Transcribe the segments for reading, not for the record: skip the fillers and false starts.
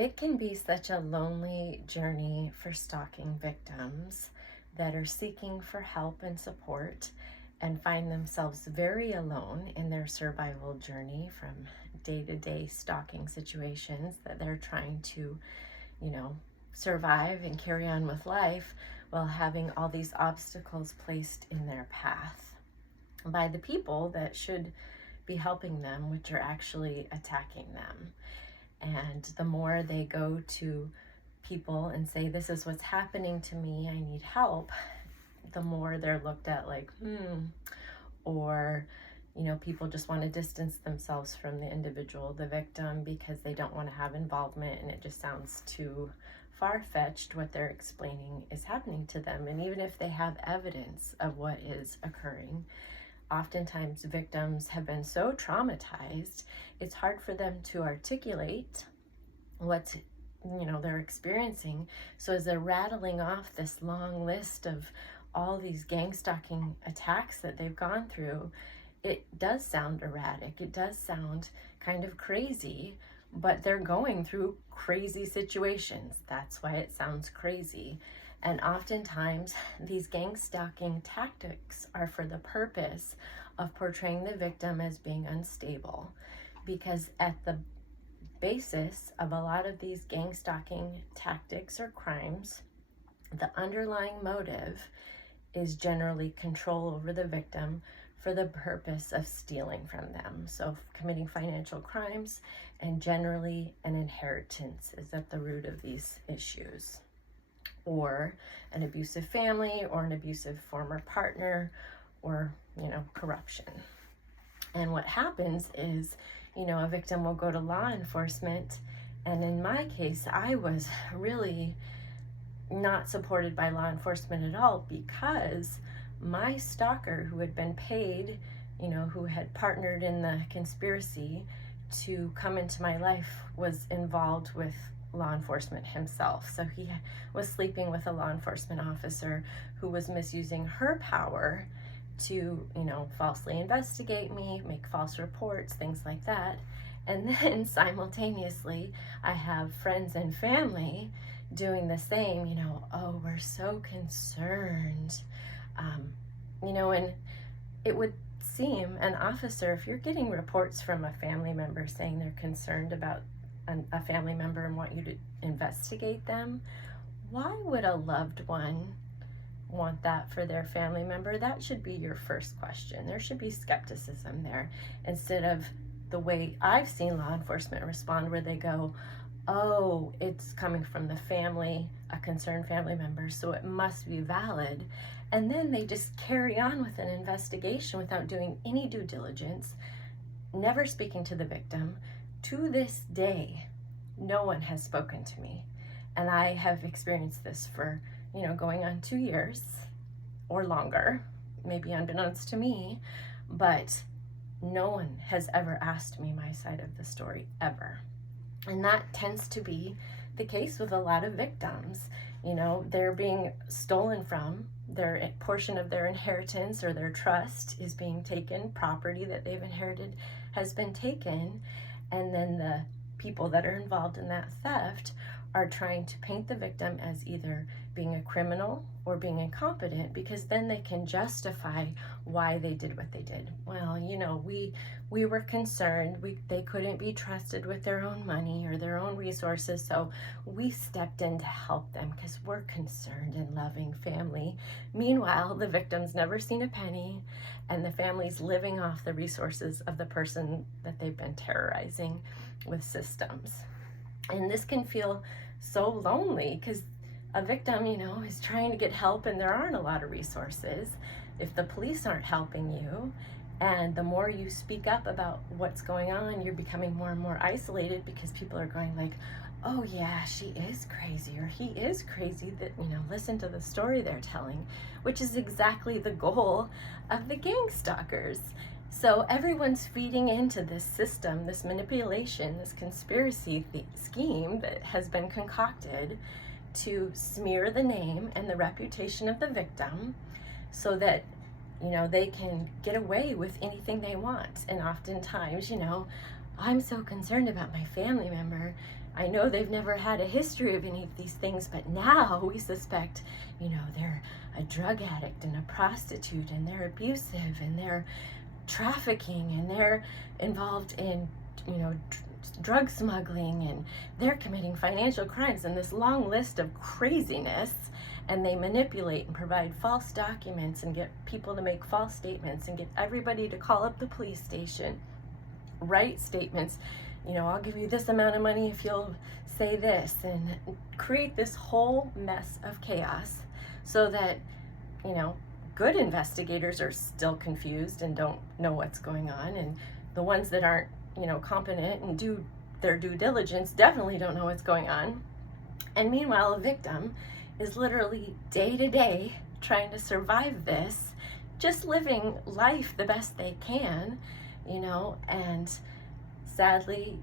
It can be such a lonely journey for stalking victims that are seeking for help and support and find themselves very alone in their survival journey from day to day stalking situations that they're trying to, you know, survive and carry on with life while having all these obstacles placed in their path by the people that should be helping them, which are actually attacking them. And the more they go to people and say, this is what's happening to me, I need help, the more they're looked at like, or, people just want to distance themselves from the individual, the victim, because they don't want to have involvement and it just sounds too far-fetched what they're explaining is happening to them. And even if they have evidence of what is occurring, oftentimes victims have been so traumatized, it's hard for them to articulate what they're experiencing. So as they're rattling off this long list of all these gang stalking attacks that they've gone through, it does sound erratic. It does sound kind of crazy, but they're going through crazy situations. That's why it sounds crazy. And oftentimes, these gang stalking tactics are for the purpose of portraying the victim as being unstable. Because at the basis of a lot of these gang stalking tactics or crimes, the underlying motive is generally control over the victim for the purpose of stealing from them. So committing financial crimes, and generally an inheritance is at the root of these issues, or an abusive family, or an abusive former partner, or corruption. And what happens is, a victim will go to law enforcement, and in my case, I was really not supported by law enforcement at all, because my stalker, who had been paid, who had partnered in the conspiracy to come into my life, was involved with law enforcement himself. So he was sleeping with a law enforcement officer who was misusing her power to, falsely investigate me, make false reports, things like that. And then simultaneously, I have friends and family doing the same, oh, we're so concerned. And it would seem an officer, if you're getting reports from a family member saying they're concerned about a family member and want you to investigate them, why would a loved one want that for their family member? That should be your first question. There should be skepticism there, instead of the way I've seen law enforcement respond, where they go, oh, it's coming from the family, a concerned family member, so it must be valid. And then they just carry on with an investigation without doing any due diligence, never speaking to the victim. To this day, no one has spoken to me. And I have experienced this for, going on 2 years or longer, maybe unbeknownst to me, but no one has ever asked me my side of the story, ever. And that tends to be the case with a lot of victims. They're being stolen from, their portion of their inheritance or their trust is being taken, property that they've inherited has been taken, and then the people that are involved in that theft are trying to paint the victim as either being a criminal or being incompetent, because then they can justify why they did what they did. Well, we were concerned, they couldn't be trusted with their own money or their own resources, so we stepped in to help them because we're concerned and loving family. Meanwhile, the victim's never seen a penny, and the family's living off the resources of the person that they've been terrorizing with systems. And this can feel so lonely, because a victim, is trying to get help and there aren't a lot of resources. If the police aren't helping you, and the more you speak up about what's going on, you're becoming more and more isolated, because people are going like, oh yeah, she is crazy, or he is crazy, that, listen to the story they're telling, which is exactly the goal of the gang stalkers. So everyone's feeding into this system, this manipulation, this conspiracy scheme that has been concocted to smear the name and the reputation of the victim, so that they can get away with anything they want. And oftentimes, I'm so concerned about my family member. I know they've never had a history of any of these things, but now we suspect, they're a drug addict and a prostitute, and they're abusive, and they're trafficking, and they're involved in, drug smuggling, and they're committing financial crimes, and this long list of craziness. And they manipulate and provide false documents and get people to make false statements and get everybody to call up the police station, write statements, I'll give you this amount of money if you'll say this, and create this whole mess of chaos so that, good investigators are still confused and don't know what's going on. And the ones that aren't, competent and do their due diligence definitely don't know what's going on. And meanwhile, a victim is literally day to day trying to survive this, just living life the best they can, and sadly,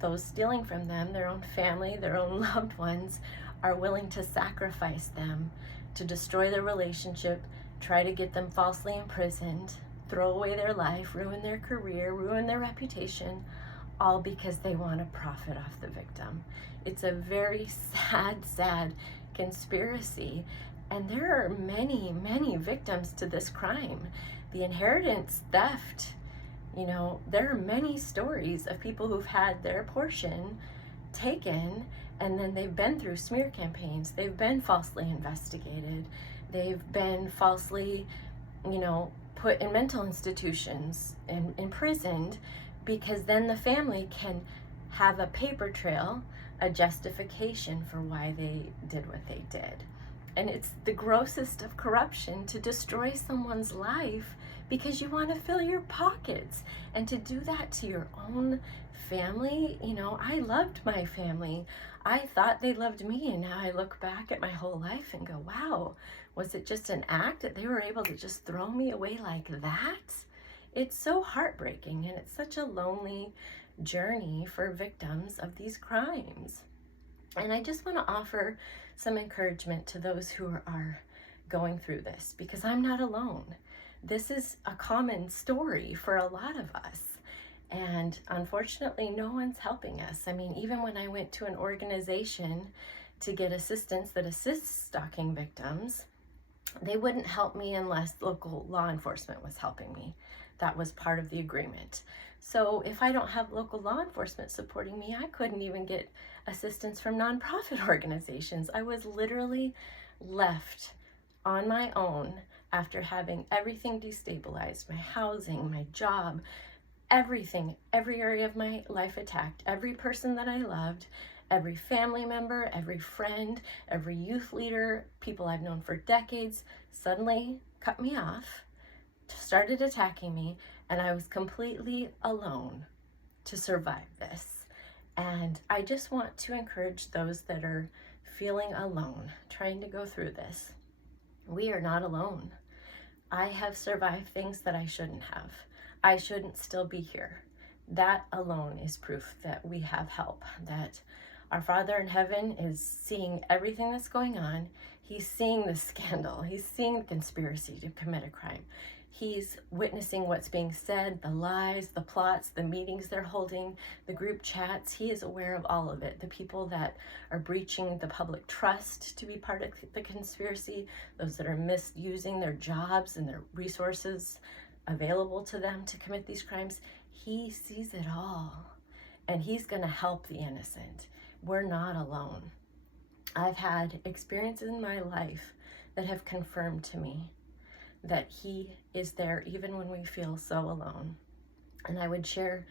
those stealing from them, their own family, their own loved ones, are willing to sacrifice them to destroy their relationship, try to get them falsely imprisoned, throw away their life, ruin their career, ruin their reputation, all because they want to profit off the victim. It's a very sad conspiracy. And there are many, many victims to this crime. The inheritance theft, there are many stories of people who've had their portion taken, and then they've been through smear campaigns, they've been falsely investigated, they've been falsely, put in mental institutions and imprisoned, because then the family can have a paper trail, a justification for why they did what they did. And it's the grossest of corruption to destroy someone's life because you want to fill your pockets. And to do that to your own family, I loved my family. I thought they loved me, and now I look back at my whole life and go, wow, was it just an act that they were able to just throw me away like that? It's so heartbreaking, and it's such a lonely journey for victims of these crimes. And I just want to offer some encouragement to those who are going through this, because I'm not alone. This is a common story for a lot of us. And unfortunately, no one's helping us. I mean, even when I went to an organization to get assistance that assists stalking victims, they wouldn't help me unless local law enforcement was helping me. That was part of the agreement. So if I don't have local law enforcement supporting me, I couldn't even get assistance from nonprofit organizations. I was literally left on my own after having everything destabilized, my housing, my job, everything, every area of my life attacked, every person that I loved, every family member, every friend, every youth leader, people I've known for decades, suddenly cut me off, started attacking me, and I was completely alone to survive this. And I just want to encourage those that are feeling alone, trying to go through this. We are not alone. I have survived things that I shouldn't have. I shouldn't still be here. That alone is proof that we have help, that our Father in heaven is seeing everything that's going on. He's seeing the scandal. He's seeing the conspiracy to commit a crime. He's witnessing what's being said, the lies, the plots, the meetings they're holding, the group chats. He is aware of all of it. The people that are breaching the public trust to be part of the conspiracy, those that are misusing their jobs and their resources available to them to commit these crimes. He sees it all, and he's going to help the innocent. We're not alone. I've had experiences in my life that have confirmed to me that he is there even when we feel so alone. And I would share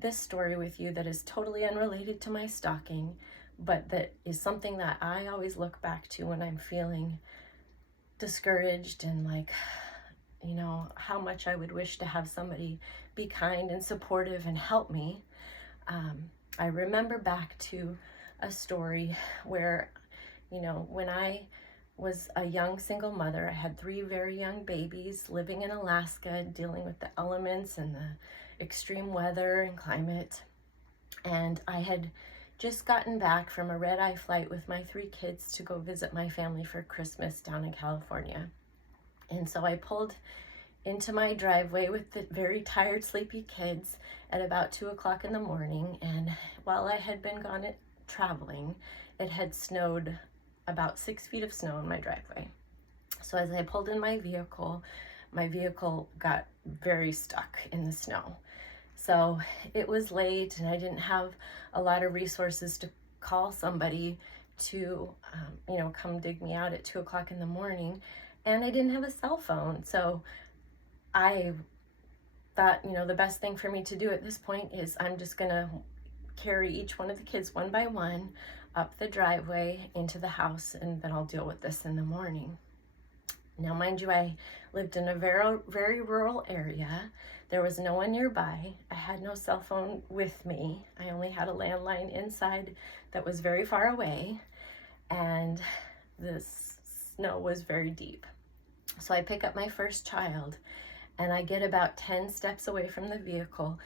this story with you that is totally unrelated to my stalking, but that is something that I always look back to when I'm feeling discouraged and like, how much I would wish to have somebody be kind and supportive and help me. I remember back to a story where, when I was a young single mother, I had 3 very young babies living in Alaska, dealing with the elements and the extreme weather and climate. And I had just gotten back from a red-eye flight with my 3 kids to go visit my family for Christmas down in California. And so I pulled into my driveway with the very tired, sleepy kids at about 2 o'clock in the morning. And while I had been gone traveling, it had snowed about 6 feet of snow in my driveway. So as I pulled in my vehicle got very stuck in the snow. So it was late and I didn't have a lot of resources to call somebody to, come dig me out at 2 o'clock in the morning. And I didn't have a cell phone. So I thought, the best thing for me to do at this point is I'm just going to carry each one of the kids one by one up the driveway into the house, and then I'll deal with this in the morning. Now, mind you, I lived in a very, very rural area. There was no one nearby. I had no cell phone with me. I only had a landline inside that was very far away, and the snow was very deep. So I pick up my first child, and I get about 10 steps away from the vehicle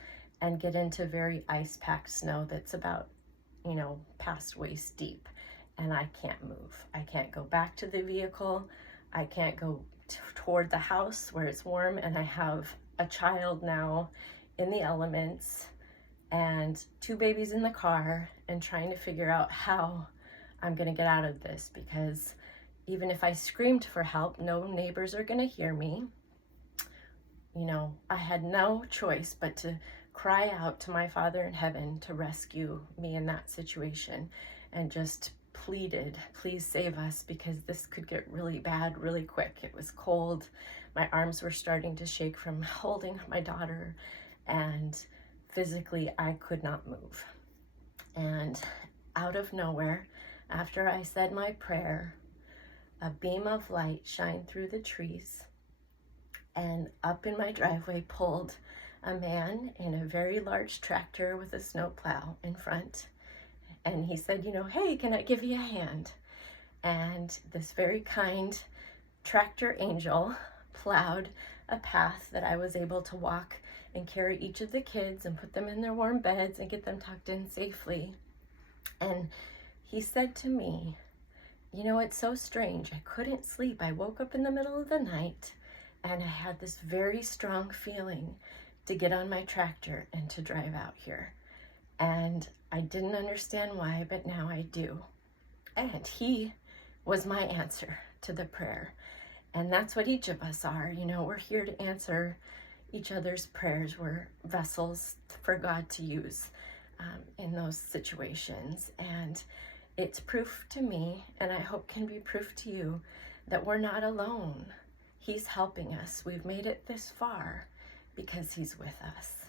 and get into very ice-packed snow that's about, past waist deep, and I can't move. I can't go back to the vehicle. I can't go toward the house where it's warm, and I have a child now in the elements and 2 babies in the car, and trying to figure out how I'm gonna get out of this, because even if I screamed for help, no neighbors are gonna hear me. I had no choice but to cry out to my Father in heaven to rescue me in that situation, and just pleaded, please save us, because this could get really bad really quick. It was cold. My arms were starting to shake from holding my daughter, and physically I could not move. And out of nowhere, after I said my prayer, a beam of light shined through the trees, and up in my driveway pulled a man in a very large tractor with a snowplow in front. And he said, hey, can I give you a hand? And this very kind tractor angel plowed a path that I was able to walk and carry each of the kids and put them in their warm beds and get them tucked in safely. And he said to me, it's so strange. I couldn't sleep. I woke up in the middle of the night and I had this very strong feeling to get on my tractor and to drive out here. And I didn't understand why, but now I do. And he was my answer to the prayer. And that's what each of us are. We're here to answer each other's prayers. We're vessels for God to use in those situations. And it's proof to me, and I hope can be proof to you, that we're not alone. He's helping us. We've made it this far because he's with us.